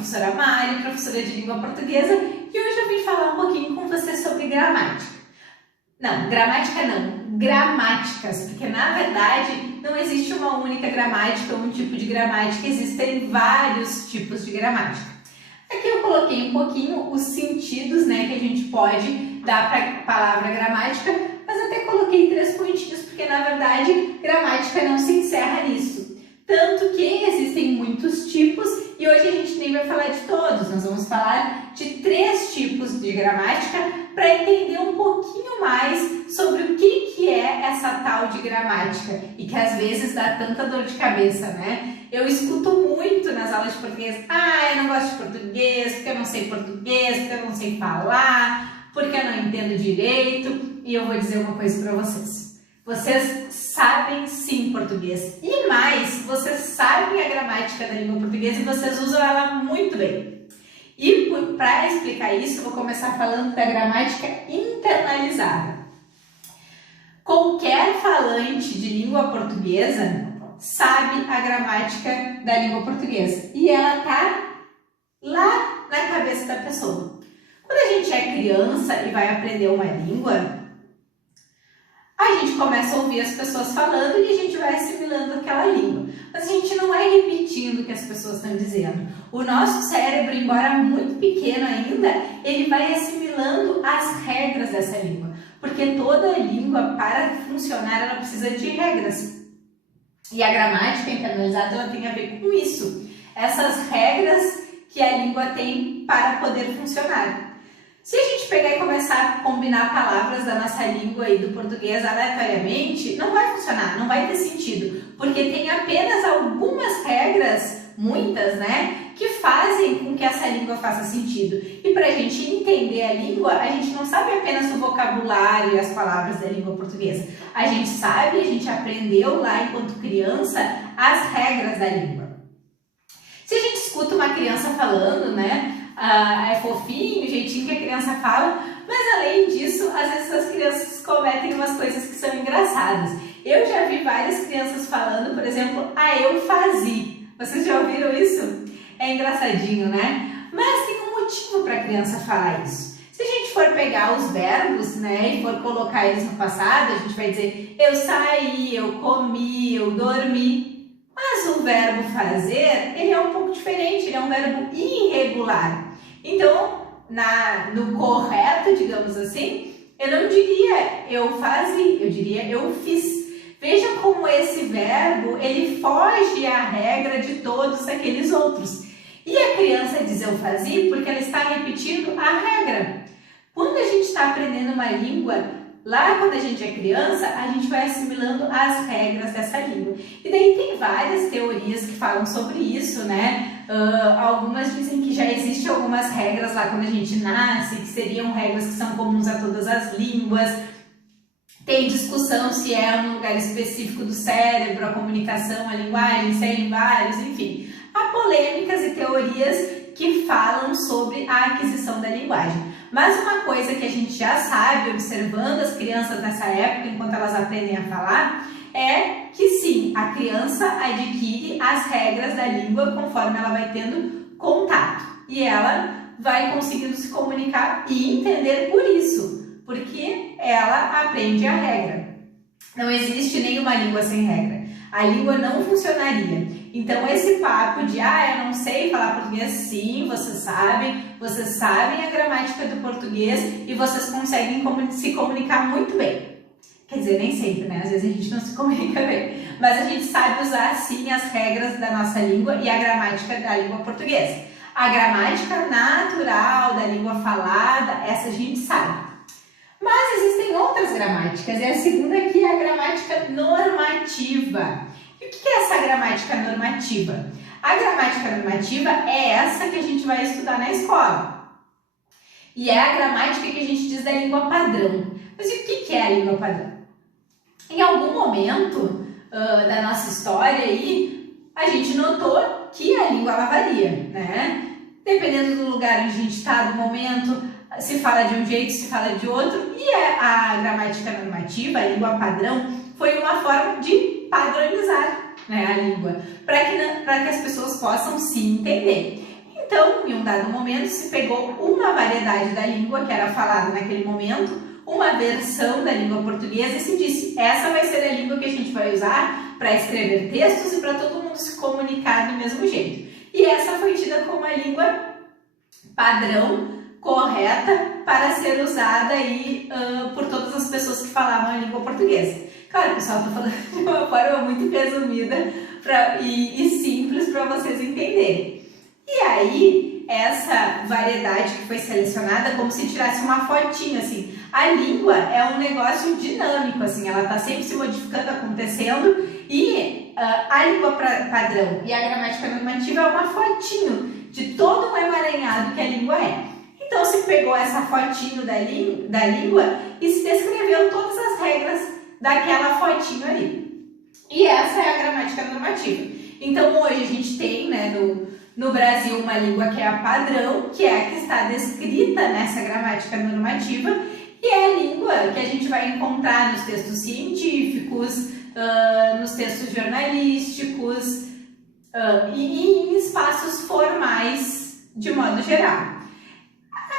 professora Mari, professora de língua portuguesa, e hoje eu vim falar um pouquinho com você sobre gramática. Não, gramática não, gramáticas, porque na verdade não existe uma única gramática ou um tipo de gramática, existem vários tipos de gramática. Aqui eu coloquei um pouquinho os sentidos, né, que a gente pode dar para a palavra gramática, mas até coloquei 3 pontinhos, porque na verdade gramática não se encerra nisso. Tanto que existem muitos tipos e hoje a gente nem vai falar de todos, nós vamos falar de 3 tipos de gramática para entender um pouquinho mais sobre o que é essa tal de gramática e que às vezes dá tanta dor de cabeça, né? Eu escuto muito nas aulas de português, eu não gosto de português, porque eu não sei português, porque eu não sei falar, porque eu não entendo direito, e eu vou dizer uma coisa para vocês. Vocês sabem sim português e mais, vocês sabem a gramática da língua portuguesa e vocês usam ela muito bem. E para explicar isso, eu vou começar falando da gramática internalizada. Qualquer falante de língua portuguesa sabe a gramática da língua portuguesa e ela está lá na cabeça da pessoa. Quando a gente é criança e vai aprender uma língua, a gente começa a ouvir as pessoas falando e a gente vai assimilando aquela língua. Mas a gente não é repetindo o que as pessoas estão dizendo. O nosso cérebro, embora muito pequeno ainda, ele vai assimilando as regras dessa língua. Porque toda língua, para funcionar, ela precisa de regras. E a gramática internalizada ela tem a ver com isso. Essas regras que a língua tem para poder funcionar. Se a gente pegar e começar a combinar palavras da nossa língua e do português aleatoriamente, não vai funcionar, não vai ter sentido, porque tem apenas algumas regras, muitas, né, que fazem com que essa língua faça sentido. E para a gente entender a língua, a gente não sabe apenas o vocabulário e as palavras da língua portuguesa. A gente sabe, a gente aprendeu lá enquanto criança as regras da língua. Se a gente escuta uma criança falando, né, é fofinho, o jeitinho que a criança fala, mas além disso, às vezes as crianças cometem umas coisas que são engraçadas. Eu já vi várias crianças falando, por exemplo, eu fazia. Vocês já ouviram isso? É engraçadinho, né? Mas tem um motivo para a criança falar isso. Se a gente for pegar os verbos, né, e for colocar eles no passado, a gente vai dizer eu saí, eu comi, eu dormi. Mas o verbo fazer, ele é um pouco diferente, ele é um verbo irregular. Então, no correto, digamos assim, eu não diria eu fazia, eu diria eu fiz. Veja como esse verbo, ele foge à regra de todos aqueles outros. E a criança diz eu fazia porque ela está repetindo a regra. Quando a gente está aprendendo uma língua, lá quando a gente é criança, a gente vai assimilando as regras dessa língua. E daí tem várias teorias que falam sobre isso, né? Algumas dizem que já existem algumas regras lá quando a gente nasce, que seriam regras que são comuns a todas as línguas. Tem discussão se é um lugar específico do cérebro, a comunicação, a linguagem, se é em vários, enfim. Há polêmicas e teorias que falam sobre a aquisição da linguagem. Mas uma coisa que a gente já sabe, observando as crianças nessa época, enquanto elas aprendem a falar, é que sim, a criança adquire as regras da língua conforme ela vai tendo contato. E ela vai conseguindo se comunicar e entender por isso, porque ela aprende a regra. Não existe nenhuma língua sem regra. A língua não funcionaria. Então esse papo de eu não sei falar português, sim, vocês sabem a gramática do português e vocês conseguem se comunicar muito bem. Quer dizer, nem sempre, né? Às vezes a gente não se comunica bem, mas a gente sabe usar sim as regras da nossa língua e a gramática da língua portuguesa. A gramática natural da língua falada, essa a gente sabe. Mas existem outras gramáticas e a segunda aqui é a gramática normativa. E o que é essa gramática normativa? A gramática normativa é essa que a gente vai estudar na escola. E é a gramática que a gente diz da língua padrão. Mas e o que é a língua padrão? Em algum momento da nossa história aí, a gente notou que a língua ela varia, né? Dependendo do lugar onde a gente está, do momento, se fala de um jeito, se fala de outro. E a gramática normativa, a língua padrão, foi uma forma de padronizar, né, a língua, para que as pessoas possam se entender. Então, em um dado momento, se pegou uma variedade da língua que era falada naquele momento, uma versão da língua portuguesa e se disse, essa vai ser a língua que a gente vai usar para escrever textos e para todo mundo se comunicar do mesmo jeito. E essa foi tida como a língua padrão, correta, para ser usada aí por todas as pessoas que falavam a língua portuguesa. Claro, pessoal, estou falando de uma forma muito resumida e simples para vocês entenderem. E aí, essa variedade que foi selecionada, como se tirasse uma fotinha, assim. A língua é um negócio dinâmico, assim, ela está sempre se modificando, acontecendo, e a língua padrão e a gramática normativa é uma fotinho de todo um emaranhado que a língua é. Então, se pegou essa fotinho da língua e se descreveu todas as regras daquela fotinho ali. E essa é a gramática normativa. Então, hoje a gente tem, né, no Brasil, uma língua que é a padrão, que é a que está descrita nessa gramática normativa, e é a língua que a gente vai encontrar nos textos científicos, nos textos jornalísticos e em espaços formais de modo geral.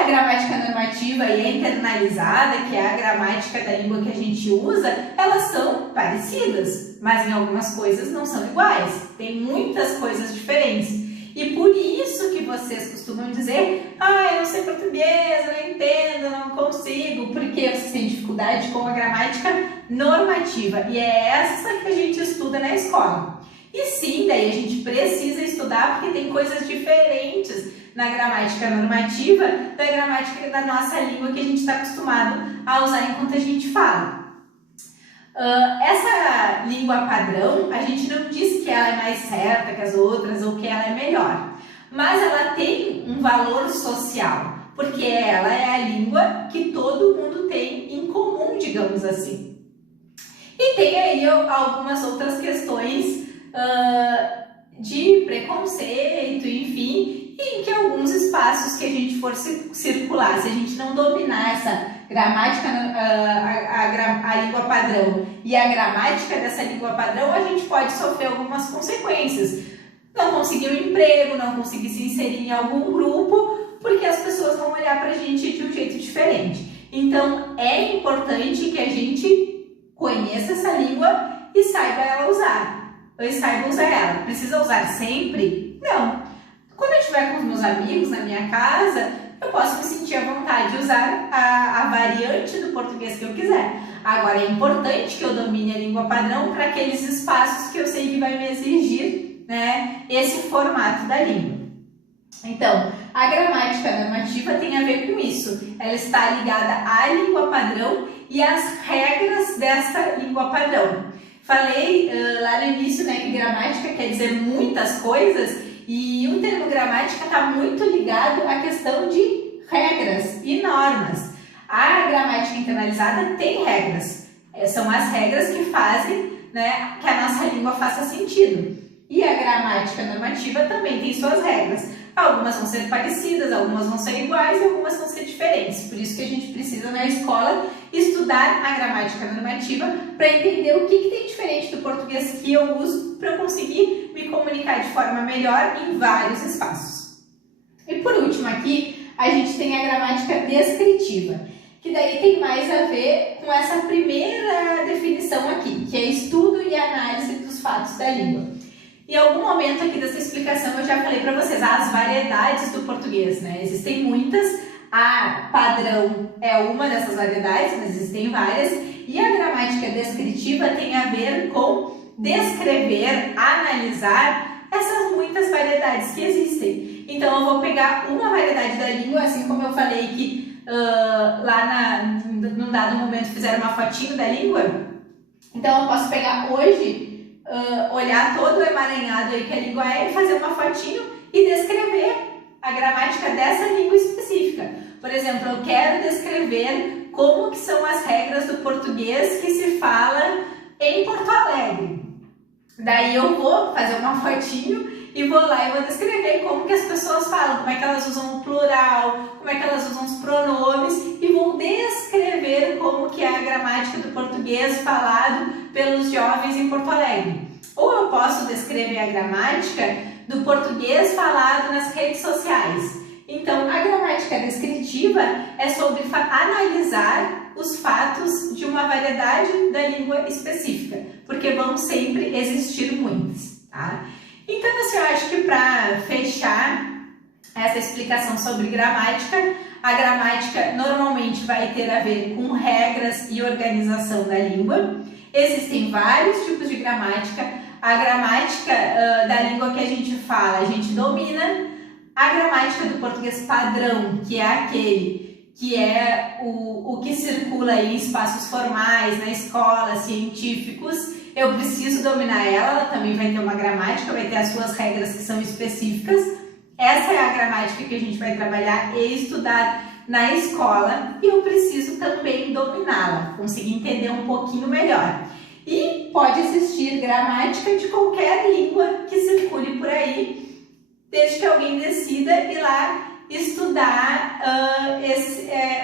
A gramática normativa e a internalizada, que é a gramática da língua que a gente usa, elas são parecidas, mas em algumas coisas não são iguais. Tem muitas coisas diferentes. E por isso que vocês costumam dizer, eu não sei português, eu não entendo, não consigo, porque vocês têm dificuldade com a gramática normativa. E é essa que a gente estuda na escola. E sim, daí a gente precisa estudar porque tem coisas diferentes na gramática normativa da gramática da nossa língua que a gente está acostumado a usar enquanto a gente fala. Essa língua padrão, a gente não diz que ela é mais certa que as outras ou que ela é melhor, mas ela tem um valor social, porque ela é a língua que todo mundo tem em comum, digamos assim. E tem aí algumas outras questões de preconceito, enfim, em que alguns espaços que a gente for circular, se a gente não dominar essa gramática, a língua padrão e a gramática dessa língua padrão, a gente pode sofrer algumas consequências. Não conseguir um emprego, não conseguir se inserir em algum grupo, porque as pessoas vão olhar pra gente de um jeito diferente. Então, é importante que a gente conheça essa língua e saiba ela usar. Eu saiba usar ela. Precisa usar sempre? Não. Quando eu estiver com os meus amigos na minha casa, eu posso me sentir à vontade de usar a variante do português que eu quiser. Agora, é importante que eu domine a língua padrão para aqueles espaços que eu sei que vai me exigir, né, esse formato da língua. Então, a gramática normativa tem a ver com isso. Ela está ligada à língua padrão e às regras dessa língua padrão. Falei lá no início, né, que gramática quer dizer muitas coisas e o termo gramática está muito ligado à questão de regras e normas. A gramática internalizada tem regras. São as regras que fazem, né, que a nossa língua faça sentido. E a gramática normativa também tem suas regras. Algumas vão ser parecidas, algumas vão ser iguais e algumas vão ser diferentes. Por isso que a gente precisa na escola estudar a gramática normativa para entender o que tem diferente do português que eu uso para eu conseguir me comunicar de forma melhor em vários espaços. E por último aqui, a gente tem a gramática descritiva, que daí tem mais a ver com essa primeira definição aqui, que é estudo e análise dos fatos da língua. Em algum momento aqui dessa explicação eu já falei para vocês as variedades do português, né? Existem muitas, a padrão é uma dessas variedades, mas existem várias, e a gramática descritiva tem a ver com descrever, analisar essas muitas variedades que existem. Então eu vou pegar uma variedade da língua, assim como eu falei que lá num dado momento fizeram uma fotinho da língua, então eu posso pegar hoje, olhar todo o emaranhado aí que a língua é e fazer uma fotinho e descrever a gramática dessa língua específica. Por exemplo, eu quero descrever como que são as regras do português que se fala em Porto Alegre. Daí eu vou fazer uma fotinho e vou lá e vou descrever como que as pessoas falam, como é que elas usam o plural, como é que elas usam os pronomes e vou descrever como que é a gramática do português falado pelos jovens em Porto Alegre. Ou eu posso descrever a gramática do português falado nas redes sociais. descritiva é sobre analisar os fatos de uma variedade da língua específica, porque vão sempre existir muitos, tá? Então, assim, eu acho que para fechar essa explicação sobre gramática, a gramática normalmente vai ter a ver com regras e organização da língua. Existem vários tipos de gramática. A gramática da língua que a gente fala, a gente domina. A gramática do português padrão, que é aquele que é o que circula em espaços formais, na escola, científicos, eu preciso dominar ela também vai ter uma gramática, vai ter as suas regras que são específicas. Essa é a gramática que a gente vai trabalhar e estudar na escola e eu preciso também dominá-la, conseguir entender um pouquinho melhor. E pode existir gramática de qualquer língua que circule por aí, desde que alguém decida ir lá estudar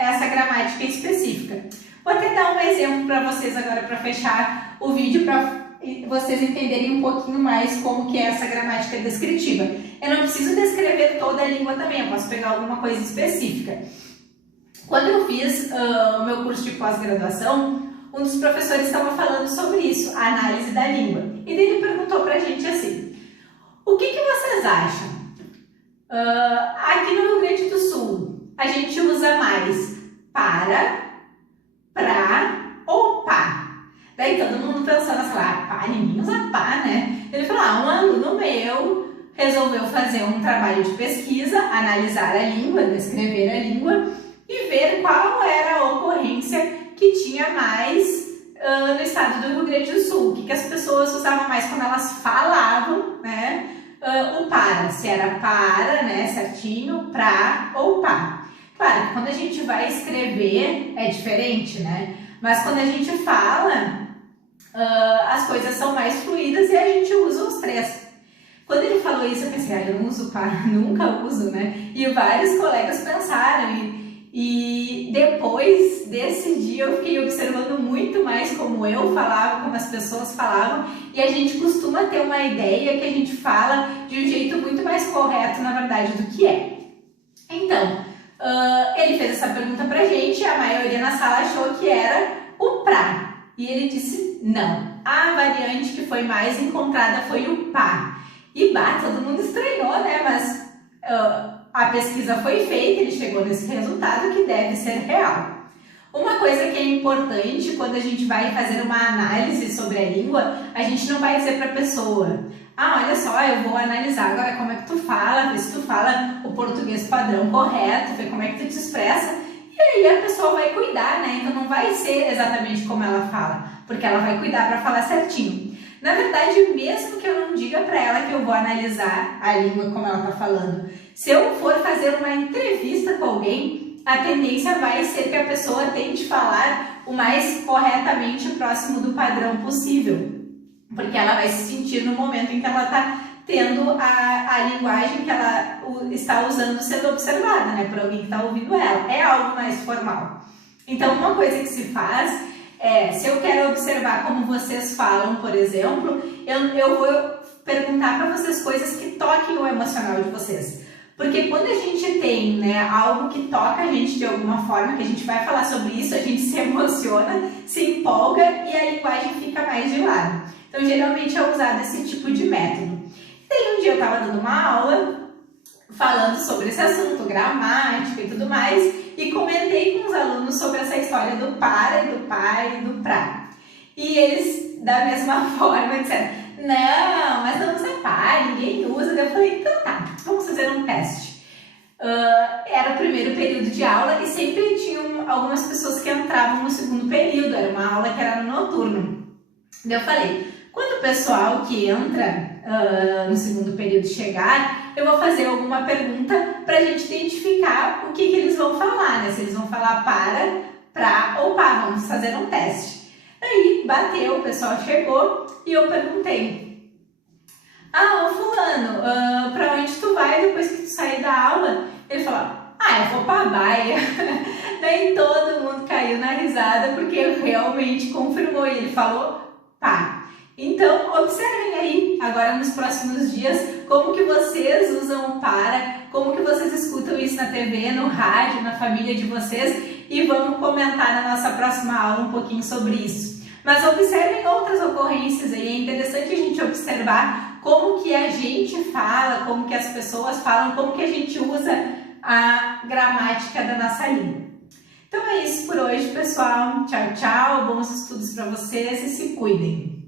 essa gramática específica. Vou até dar um exemplo para vocês agora para fechar o vídeo, para vocês entenderem um pouquinho mais como que é essa gramática descritiva. Eu não preciso descrever toda a língua também, eu posso pegar alguma coisa específica. Quando eu fiz o meu curso de pós-graduação, um dos professores estava falando sobre isso, a análise da língua. E daí ele perguntou pra gente assim, o que vocês acham? Aqui no Rio Grande do Sul, a gente usa mais para, pra ou pá. Daí todo mundo pensando assim, pá, ninguém usa pá, né? Ele falou, um aluno meu resolveu fazer um trabalho de pesquisa, analisar a língua, descrever a língua e ver qual era a ocorrência que tinha mais no estado do Rio Grande do Sul, o que as pessoas usavam mais quando elas falavam, né? O para, se era para, né, certinho, pra ou pá. Claro que quando a gente vai escrever é diferente, né? Mas quando a gente fala, as coisas são mais fluídas e a gente usa os três. Quando ele falou isso, eu pensei, eu não uso para, nunca uso, né? E vários colegas pensaram, e depois desse dia eu fiquei observando muito mais como eu falava, como as pessoas falavam, e a gente costuma ter uma ideia que a gente fala de um jeito muito mais correto, na verdade, do que é. Então, ele fez essa pergunta pra gente, a maioria na sala achou que era o pra, e ele disse não. A variante que foi mais encontrada foi o pá. E todo mundo estranhou, né? Mas a pesquisa foi feita, ele chegou nesse resultado que deve ser real. Uma coisa que é importante quando a gente vai fazer uma análise sobre a língua, a gente não vai dizer para a pessoa, olha só, eu vou analisar agora como é que tu fala, ver se tu fala o português padrão correto, ver como é que tu te expressa, e aí a pessoa vai cuidar, né? Então não vai ser exatamente como ela fala, porque ela vai cuidar para falar certinho. Na verdade, mesmo que eu não diga para ela que eu vou analisar a língua como ela está falando, se eu for fazer uma entrevista com alguém, a tendência vai ser que a pessoa tente falar o mais corretamente próximo do padrão possível, porque ela vai se sentir no momento em que ela está tendo a linguagem que ela está usando sendo observada, né, por alguém que está ouvindo ela. É algo mais formal. Então, uma coisa que se faz se eu quero observar como vocês falam, por exemplo, eu vou perguntar para vocês coisas que toquem o emocional de vocês. Porque quando a gente tem, né, algo que toca a gente de alguma forma, que a gente vai falar sobre isso, a gente se emociona, se empolga e a linguagem fica mais de lado. Então, geralmente é usado esse tipo de método. E daí um dia eu estava dando uma aula falando sobre esse assunto, gramática e tudo mais, e comentei com os alunos sobre essa história do para, do pai e do pra. E eles, da mesma forma, disseram, não, mas não usa para, ninguém usa. Eu falei, então tá, vamos fazer um teste. Era o primeiro período de aula e sempre tinham algumas pessoas que entravam no segundo período, era uma aula que era no noturno. Eu falei, quando o pessoal que entra no segundo período chegar, eu vou fazer alguma pergunta para a gente identificar o que eles vão falar, né? Se eles vão falar para, pra ou pá, vamos fazer um teste. Aí bateu, o pessoal chegou e eu perguntei, ô fulano, pra onde tu vai depois que tu sair da aula? Ele falou, eu vou pra baia. Daí todo mundo caiu na risada porque realmente confirmou e ele falou pá. Então, observem aí, agora nos próximos dias, como que vocês usam o para, como que vocês escutam isso na TV, no rádio, na família de vocês e vamos comentar na nossa próxima aula um pouquinho sobre isso. Mas observem outras ocorrências aí, é interessante a gente observar como que a gente fala, como que as pessoas falam, como que a gente usa a gramática da nossa língua. Então é isso por hoje, pessoal. Tchau, tchau, bons estudos para vocês e se cuidem!